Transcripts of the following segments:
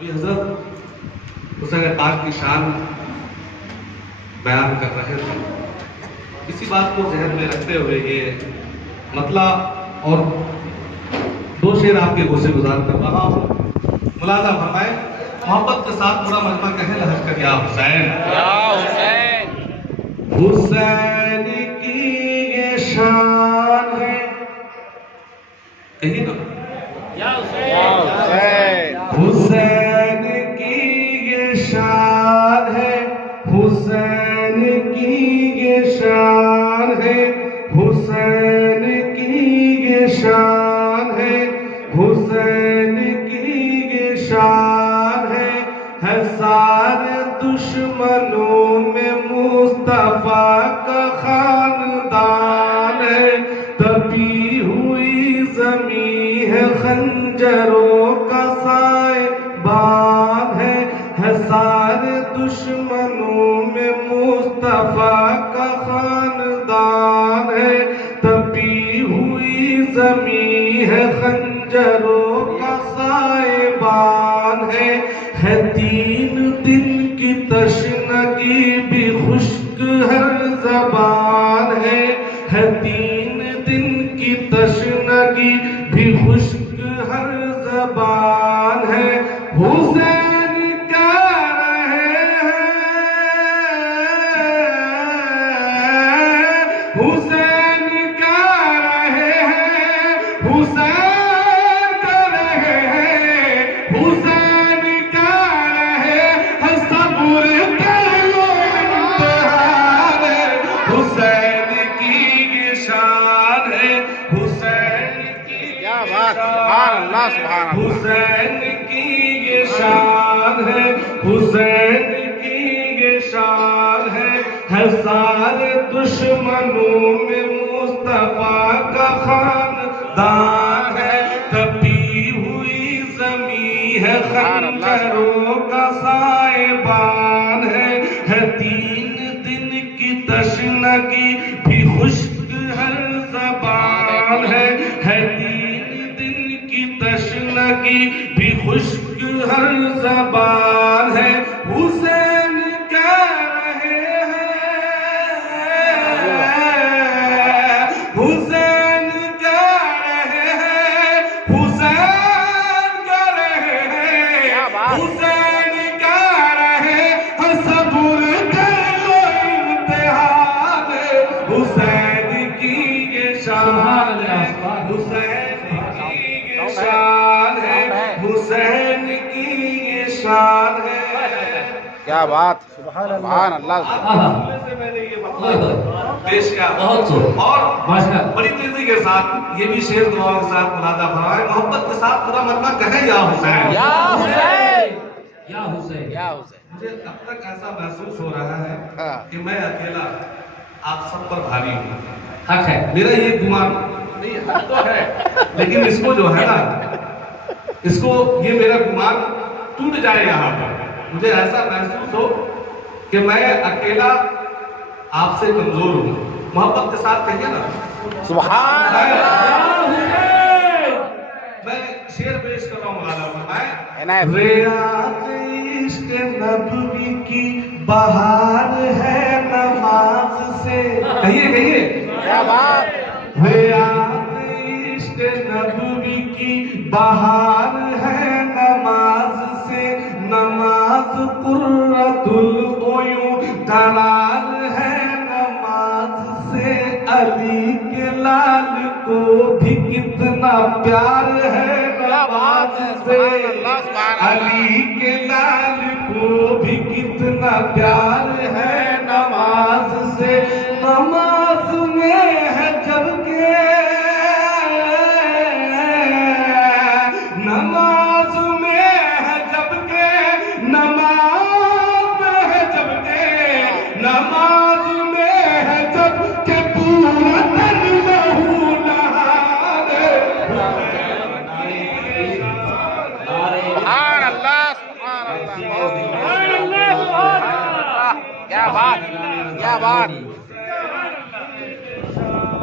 अभी हजरत हुसैन पाक की शान बयान कर रहे थे। इसी बात को जहन में रखते हुए ये मतला और दो शेर आपके गोशे गुजार कर रहा हूँ। मुलाजा फरमाए, मोहब्बत के साथ पूरा मजमा कहे लहज कर या हुसैन, या हुसैन। हुसैन की ये शान है, कहिए ना, या हुसैन। हुसैन की ये शान है, हुसैन की ये शान है, हुसैन की ये शान है, हुसैन की ये शान है सारे दुश्मनों में मुस्तफा का खानदान है, तपी हुई जमी है खंजरों का साहिबान है सारे दुश्मनों में मुस्तफा का खानदान है, तपी हुई जमी है खंजरों का साहिबान है 3 दिन की तशनगी भी खुश्क हर ज़बान है 3 दिन की तशनगी भी खुश्क हर ज़बान है, हुसैन का रहे हैं, हुसैन का रहे हैं, हुसैन का रहे हैं, हुसैन का रहे हैं, सब्र कर लो इम्तिहान है, हुसैन की ये शान है, हुसैन की क्या बात, सुभान अल्लाह, सुभान अल्लाह। हुसैन की ये शान है, हुसैन की ये शान है सारे दुश्मनों में मुस्तफा का खानदान है, तपी हुई जमी है खंजरों का साहिबान है 3 दिन की तशनगी भी खुश्क हर ज़बान है 3 दिन की तशनगी भी खुश्क हर ज़बान है, हुसैन का रहे हैं, हुसैन का रहे हैं, हुसैन का रहे हैं, हुसैन का रहे हैं, सब्र कर लो इम्तिहान है, हुसैन की ये शान है, हुसैन की ये शान है, हुसैन की ये शान है। क्या बात, सुभान अल्लाह। से मैंने ये मतलब पेश किया और बड़ी तेजी के साथ ये भी शेर दुआओं के साथ मुलादा फरमाए, मोहब्बत के साथ पूरा मजमा कहे या हुसैन, या हुसैन, या हुसैन, या हुसैन। मुझे अब तक ऐसा महसूस हो रहा है हाँ। कि मैं अकेला आप सब पर भारी हूँ। हक है। मेरा ये गुमान नहीं, हक तो है, लेकिन इसको जो है ना, इसको ये मेरा गुमान टूट जाए यहाँ पर, मुझे ऐसा महसूस हो कि मैं अकेला आपसे कमजोर हूँ। मोहब्बत के साथ कहिए ना, सुभान अल्लाह। मैं शेर पेश कर रहा हूँ इनायत। रियाज़ इश्क़ नबवी की बहार है नमाज से, कहिए कहिए, क्या बात। रियाज़ इश्क़ नबवी की बहार है नमाज से, नमाज कुर्रतुल उयून करार है नमाज से, अली के लाल को भी कितना प्यार है नमाज से, अली के लाल को भी कितना प्यार है नमाज से, नमाज में है जबकि नमाज में है जबकि नमाज है जबकि नमाज में है जबकि पूरा तन लहू नहार सुभान अल्लाह, सुभान अल्लाह। क्या बात, क्या बात,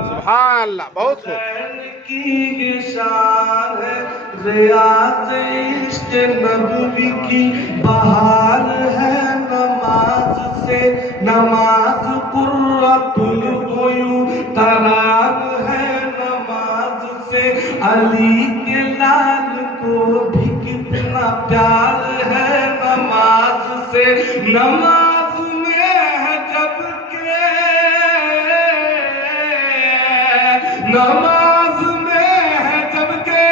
सुभान अल्लाह। बहुत खूब। हुसैन की ये शान है, रियाज़ इश्क़ नबवी की बहार है नमाज से, नमाज कुर्रतुल उयून तरार है नमाज से। अली के लाल को भी कितना प्यार है नमाज से। नमाज में है जब के, नमाज में है जब के,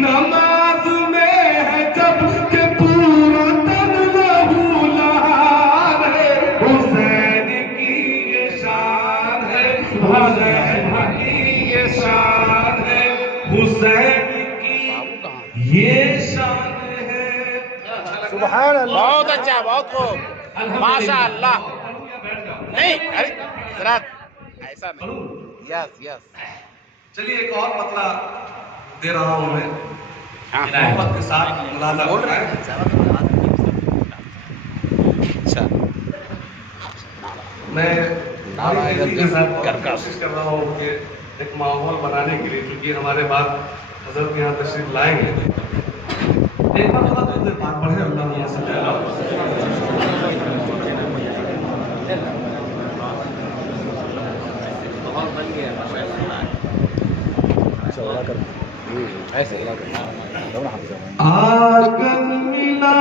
नमाज में है जब के पूरा तन लहू लहार है। हुसैन की ये शान है, हुसैन की ये शान है, हुसैन की ये शान है। सुभान अल्लाह, बहुत अच्छा, बहुत खूब, माशाअल्लाह। नहीं अरे जरा ऐसा नहीं, यस यस। चलिए एक और मतला दे रहा हूं मैं, हाँ मोहब्बत के साथ मुलाजा बोल हो रहा रहे है। हैं। अच्छा मैं बड़ी तेजी के साथ कर का। कोशिश कर रहा हूँ कि एक माहौल बनाने के लिए, क्योंकि हमारे बाद हजरत यहाँ तशरीफ लाएंगे। एक बार थोड़ा दूर बात बढ़े, अल्लाह ऐसे आंगन मिला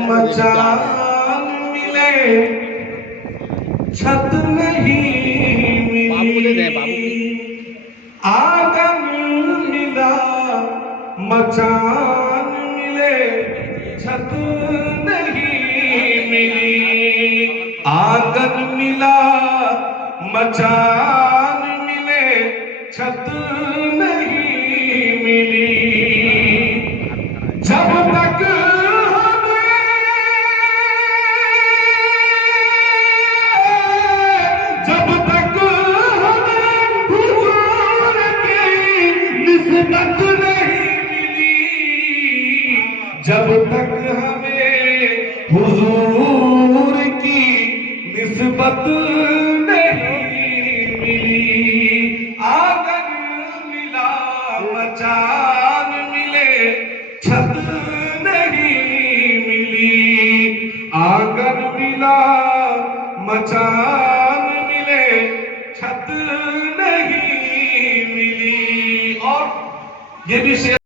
मचान मिले, छत नहीं बाबू दे दे, बाबू मिली। आंगन मिला मचान मिले, छत नहीं मिली। आंगन मिला मचान मिले, छत नहीं मिली। जब तक हमें, जब तक हमें हुजूर की निस्बत नहीं मिली, जब तक हमें हुजूर की निस्बत नहीं मिली। आंगन मिला मचान मिले, छत नहीं मिली। आंगन मिला मचान मिले, छत नहीं मिली। और ये भी शेर